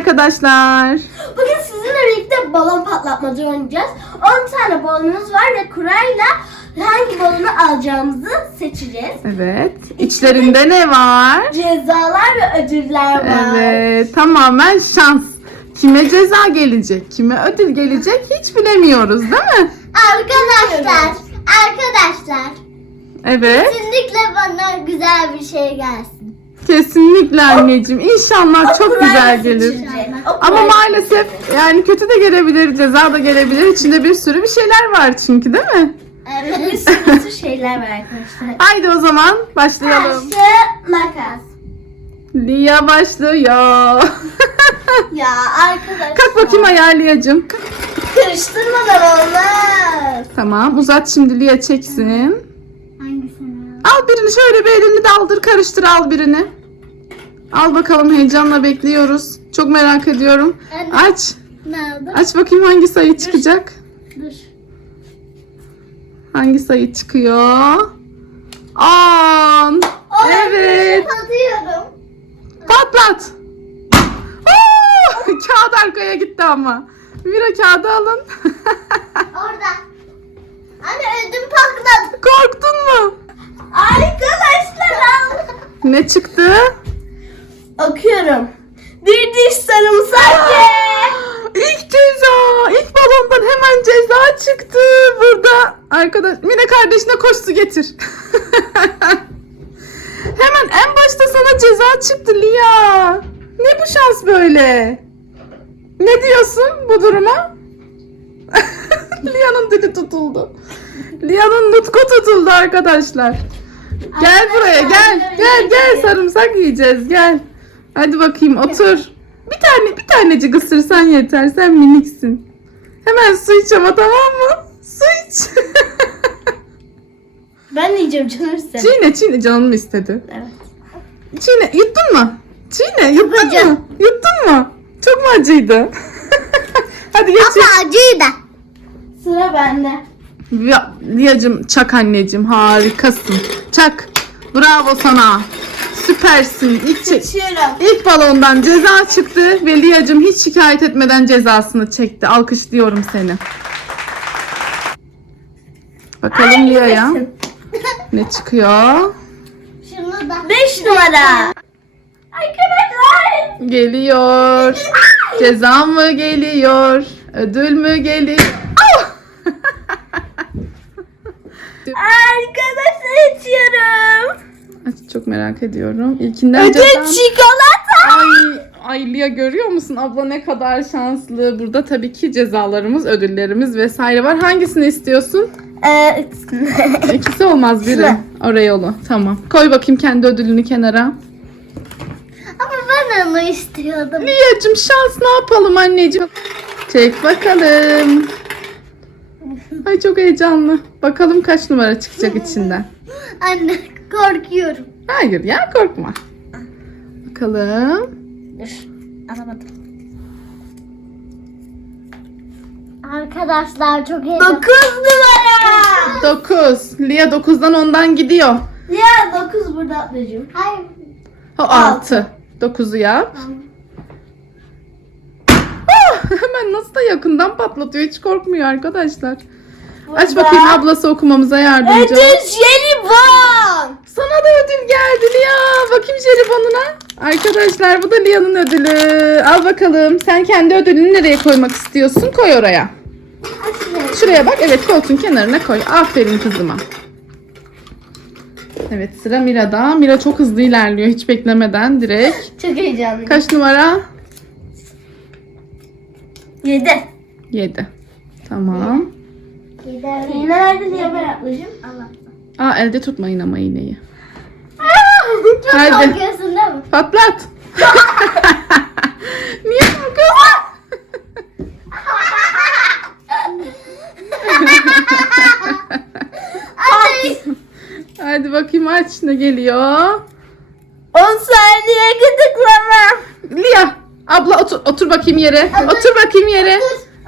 arkadaşlar. Bugün sizinle birlikte balon patlatmaca oynayacağız. 10 tane balonumuz var ve kurayla hangi balonu alacağımızı seçeceğiz. Evet. İçlerinde ne var? Cezalar ve ödüller var. Evet. Tamamen şans. Kime ceza gelecek, kime ödül gelecek hiç bilemiyoruz değil mi? Arkadaşlar, arkadaşlar Evet. kesinlikle bana güzel bir şey gelsin. Kesinlikle anneciğim. İnşallah çok güzel gelir. Ama maalesef yani kötü de gelebilir, ceza da gelebilir. İçinde bir sürü bir şeyler var çünkü değil mi? Evet. Bir sürü şeyler var arkadaşlar. Haydi o zaman başlayalım. Taşı, makas. Lia başlıyor. Ya arkadaşlar. Kalk bakayım ayağa Lia'cığım. Karıştırmadan olmaz. Tamam uzat şimdi Lia çeksin. Al birini şöyle bir elini daldır karıştır al birini. Al bakalım heyecanla bekliyoruz. Çok merak ediyorum. Anne. Aç. Ne oldu? Aç bakayım hangi sayı çıkacak. Dur. Hangi sayı çıkıyor? 10. Evet. Atıyorum. Patlat. Oo! Kağıt arkaya gitti ama. Mira kağıdı alın. Orada. Anne ödüm patladı. Korktun mu? Arkadaşlar al. Ne çıktı? Okuyorum. Bir diş sarımsak ye. İlk ceza. İlk balondan hemen ceza çıktı. Burada arkadaş Mine kardeşine koş su getir. hemen en başta sana ceza çıktı Lia. Ne bu şans böyle? Ne diyorsun bu duruma? Lia'nın dili tutuldu. Lia'nın nutku tutuldu arkadaşlar. Gel buraya gel. Gel gel sarımsak yiyeceğiz gel. Hadi bakayım otur. Bir tane bir tanecik ısırsan yeter. Sen miniksin. Hemen su iç ama tamam mı? Su iç. Ben de yiyeceğim canım size. çiğne çiğne canım istedi. Evet. Çiğne yuttun mu? Çiğne yuttun acı. mu? Yuttun mu? Çok mu acıydı? Hadi geç. acıydı. Sıra bende. Ya, Liyacım çak anneciğim harikasın. Çak. Bravo sana. Süpersin. İlk. İlk balondan ceza çıktı ve Liyacım hiç şikayet etmeden cezasını çekti. Alkışlıyorum seni. Bakalım Liya'ya ne çıkıyor? Şunu da. 5 numara. Arkadaşlar. Geliyor. Ceza mı geliyor? Ödül mü geliyor? Oh! Ay, Çok merak ediyorum. İlkinden Ödül ceza- çikolata. Ay, ay Lia görüyor musun? Abla ne kadar şanslı. Burada tabii ki cezalarımız, ödüllerimiz vesaire var. Hangisini istiyorsun? Ee, İkisi olmaz biri. Oraya yolu. Tamam. Koy bakayım kendi ödülünü kenara. ama ben onu istiyordum. Lia'cığım şans ne yapalım anneciğim? Çek bakalım. Ay çok heyecanlı. Bakalım kaç numara çıkacak içinden. Anne korkuyorum. Hayır ya korkma. Bakalım. Dur. Alamadım. Arkadaşlar çok heyecanlı. 9 numara. 9. Lia 9'dan 10'dan gidiyor. Ya 9 burada ablacığım. Hayır. O 6. 9'u yap. Ah, hemen nasıl da yakından patlatıyor. Hiç korkmuyor arkadaşlar. Aç bakayım ablası okumamıza yardımcı ol. Ödül jelibon. Sana da ödül geldi Lia. Bakayım jelibonuna. Arkadaşlar bu da Lia'nın ödülü. Al bakalım. Sen kendi ödülünü nereye koymak istiyorsun? Koy oraya. Şuraya bak. Evet koltuğun kenarına koy. Aferin kızıma. Evet sıra Mira'da. Mira çok hızlı ilerliyor. Hiç beklemeden direkt. Çok heyecanlıyım. Kaç numara? 7. 7. Tamam. İğne nerede diye ben. Allah. Aa elde tutmayın ama iğneyi. Çok Haydi. korkuyorsun değil mi? Patlat. Niye korkuyorsun? Hadi bakayım aç ne geliyor. 10 saniye gıdıklama. Lia abla otur otur bakayım yere. Otur, bakayım yere.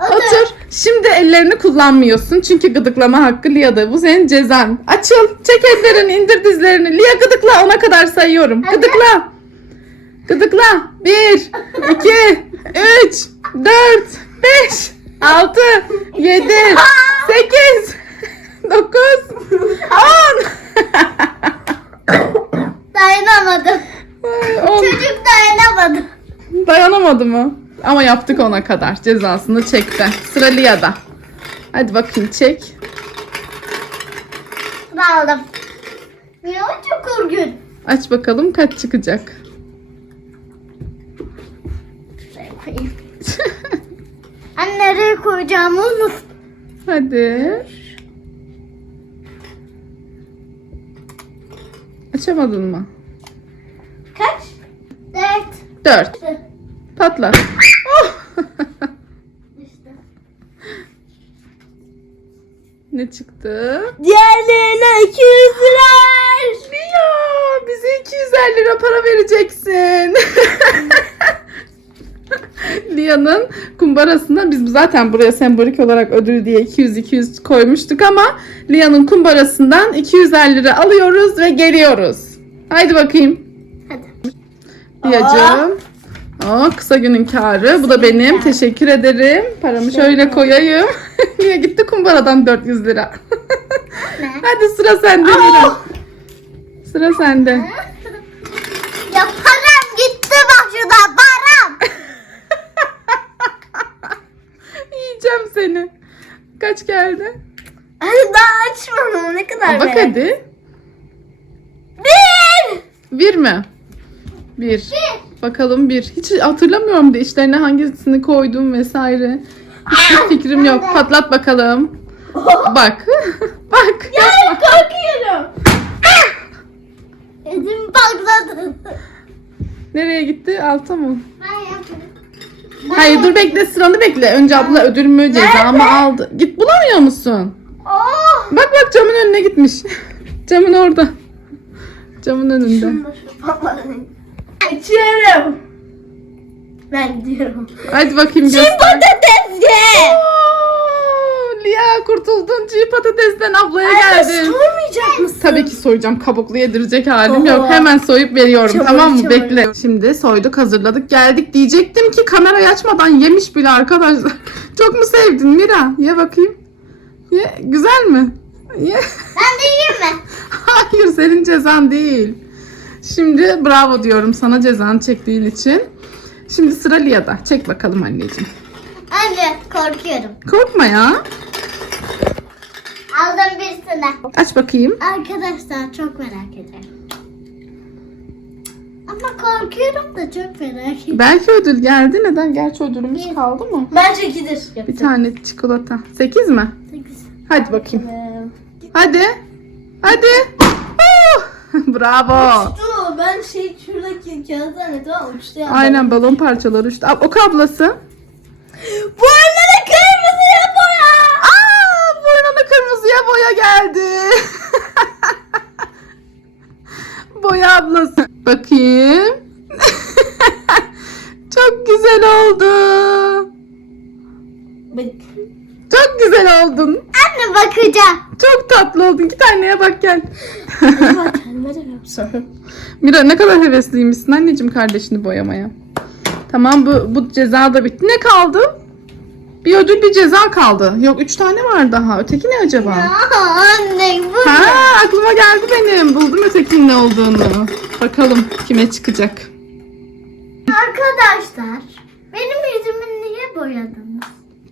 Otur, Otur. Şimdi ellerini kullanmıyorsun çünkü gıdıklama hakkı Lia'da. Bu senin cezan. Açıl. Çek ellerini, indir dizlerini. Lia gıdıkla ona kadar sayıyorum. Gıdıkla. Gıdıkla. 1, 2, 3, 4, 5, 6, 7, 8, 9, 10. Dayanamadım. On. Çocuk dayanamadı. Dayanamadı mı? Ama yaptık ona kadar. Cezasını çekti. Sıra Lia'da. Hadi bakayım çek. Aldım. Ya çok korkunç. Aç bakalım kaç çıkacak. Anne nereye koyacağımı unut. Hadi. Açamadın mı? Kaç? Dört. Dört. Patlat. Oh! İşte. Ne çıktı? Diğerlerine 200 lira. Lia bize 250 lira para vereceksin. Lia'nın kumbarasından biz zaten buraya sembolik olarak ödül diye 200-200 koymuştuk ama Lia'nın kumbarasından 250 lira alıyoruz ve geliyoruz. Haydi bakayım. Hadi. Lia'cığım. Aa, kısa günün karı. Bu da benim. Teşekkür ederim. Paramı şöyle koyayım. Lia gitti kumbaradan 400 lira. Hadi sıra sende Mira. Sıra sende. Ya param gitti bak şurada param. Yiyeceğim seni. Kaç geldi? Hadi daha açmadım ne kadar Aa, bak be? hadi. Bir. Bir mi? Bir. Bakalım bir. Hiç hatırlamıyorum da içlerine hangisini koydum vesaire. Hiçbir fikrim yok. Patlat bakalım. Bak. Bak. Ya korkuyorum. Elim patladı. Nereye gitti? Alta mı? Hayır dur bekle sıranı bekle. Önce abla ödül mü ceza mı aldı? Git bulamıyor musun? Oh. Bak bak camın önüne gitmiş. camın orada. Camın önünde. Açıyorum. Ben gidiyorum. Hadi bakayım göster. patates ye. Oo, Lia kurtuldun. Çiğ patatesten ablaya Anne geldin. sormayacak mısın? Tabii ki soyacağım. Kabuklu yedirecek halim Oo. yok. Hemen soyup veriyorum. Çabuk, tamam mı? çabuk. Bekle. Şimdi soyduk, hazırladık, geldik. Diyecektim ki kamerayı açmadan yemiş bile arkadaşlar. Çok mu sevdin Mira? Ye bakayım. Ye. Güzel mi? Ye. Ben de yiyeyim mi? Hayır senin cezan değil. Şimdi bravo diyorum sana cezanı çektiğin için. Şimdi sıra Lia'da. Çek bakalım anneciğim. Anne korkuyorum. Korkma ya. Aldım birisine. Aç bakayım. Arkadaşlar çok merak ederim. Ama korkuyorum da çok merak ediyorum. Belki ödül geldi. Neden? Gerçi ödülümüz Bir. kaldı mı? Bence ikidir. Bir tane çikolata. Sekiz mi? Hadi bakayım. Hadi. Hadi. Oh! Bravo. Uçtu. Ben şey şuradaki kağıt zannettim ama uçtu ya. Aynen balon parçaları uçtu. Ab- Ok ablası. Bu arada kırmızıya boya. Aa, burnuna kırmızıya boya geldi. boya ablası. Bakayım. Çok güzel oldu. Bak. Çok güzel oldun. Anne bakacağım. Çok tatlı oldun. Git anneye bak gel. Acaba kendime de mi yapsam? Mira ne kadar hevesliymişsin anneciğim kardeşini boyamaya. Tamam bu, bu ceza da bitti. Ne kaldı? Bir ödül bir ceza kaldı. Yok üç tane var daha. Öteki ne acaba? Anne bu Ha aklıma geldi benim. Buldum ötekinin ne olduğunu. Bakalım kime çıkacak. Arkadaşlar benim yüzümü niye boyadınız?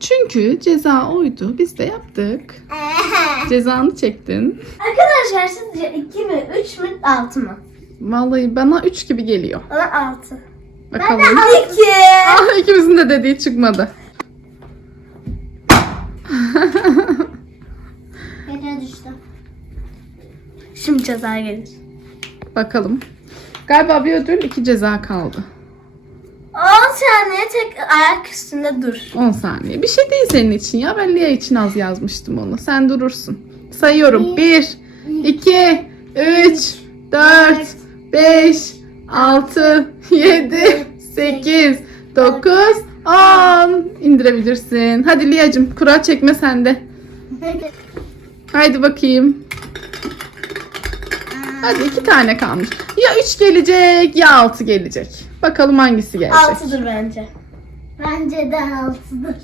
Çünkü ceza oydu. Biz de yaptık. Cezanı çektin. Arkadaşlar sizce 2 mi 3 mü 6 mı? Vallahi bana 3 gibi geliyor. Bana 6. Bakalım. 2. Ah, ikimizin de dediği çıkmadı. Yere düştüm. Şimdi ceza gelir. Bakalım. Galiba bir ödül iki ceza kaldı. 10 saniye tek ayak üstünde dur. 10 saniye. Bir şey değil senin için ya. Ben Lia için az yazmıştım onu. Sen durursun. Sayıyorum. 1, 2, 3, 4, 5, 6, 7, 8, 9, 10 indirebilirsin. Hadi Liyacım kura çekme sende. Haydi bakayım. Hadi iki tane kalmış. Ya 3 gelecek ya 6 gelecek. Bakalım hangisi gelecek. Altıdır bence. Bence de altıdır.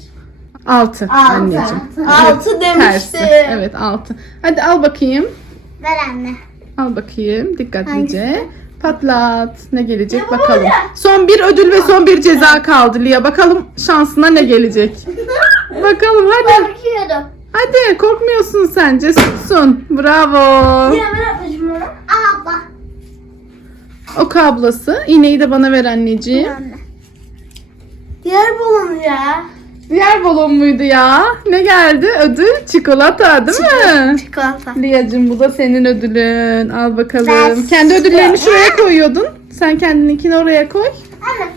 6 Altı. anneciğim. Altı demiştim. Tersi. Evet 6. Hadi al bakayım. Ver anne. Al bakayım dikkatlice. Hangisi? Patlat. Ne gelecek Ya bakalım. baba. Son bir ödül ve son bir ceza kaldı Lia. Bakalım şansına ne gelecek. bakalım hadi. Bakıyorum. Hadi korkmuyorsun sen. Cesursun. Bravo. Yine ben atmışım onu. Abla. O kablası. İğneyi de bana ver anneciğim. Anne. Diğer balonu ya. Diğer balon muydu ya? Ne geldi? Ödül çikolata değil mi? Çikolata. Liyacım bu da senin ödülün. Al bakalım. Ben- Kendi ödüllerini şuraya koyuyordun. Sen kendininkini oraya koy. Anne.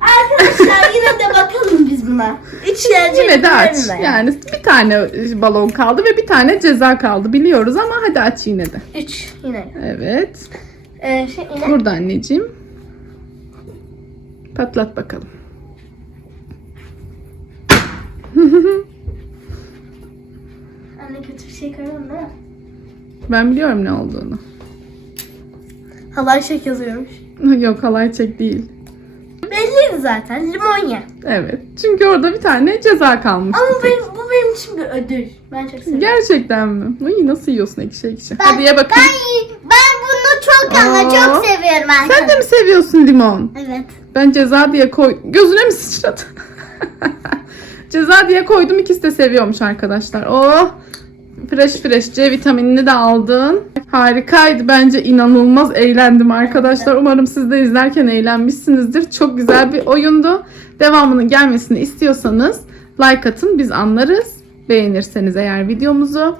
Arkadaşlar yine de bakalım biz buna. Üç. Yine de aç. Yani bir tane balon kaldı ve bir tane ceza kaldı biliyoruz ama hadi aç yine de. Üç yine. Evet. Ee, şey yine. Burada anneciğim. Patlat bakalım. Anne kötü bir şey koyalım değil mi? Ben biliyorum ne olduğunu. Halay şek yazıyormuş. Yok halay çek değil. Belliydi zaten. Limon ye. Evet. Çünkü orada bir tane ceza kalmış. Ama benim, bu benim için bir ödül. Ben çok seviyorum. Gerçekten mi? Ay nasıl yiyorsun ekşi ekşi? Ben, Hadi ye bakayım. Ben, bunu çok ama Aa. çok seviyorum anne. Sen de mi seviyorsun limon? Evet. Ben ceza diye koy... Gözüne mi sıçradı? ceza diye koydum ikisi de seviyormuş arkadaşlar. Oh! Fresh fresh C vitaminini de aldın. Harikaydı bence inanılmaz eğlendim arkadaşlar. Umarım siz de izlerken eğlenmişsinizdir. Çok güzel bir oyundu. Devamının gelmesini istiyorsanız like atın biz anlarız. Beğenirseniz eğer videomuzu.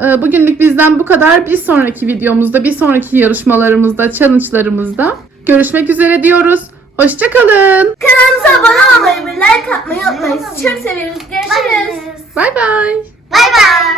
Ee, Bugünlük bizden bu kadar. Bir sonraki videomuzda, bir sonraki yarışmalarımızda, challenge'larımızda görüşmek üzere diyoruz. Hoşçakalın. Kanalımıza abone olmayı ve like atmayı unutmayın. Çok seviyoruz. Görüşürüz. Bay bay. Bay bay.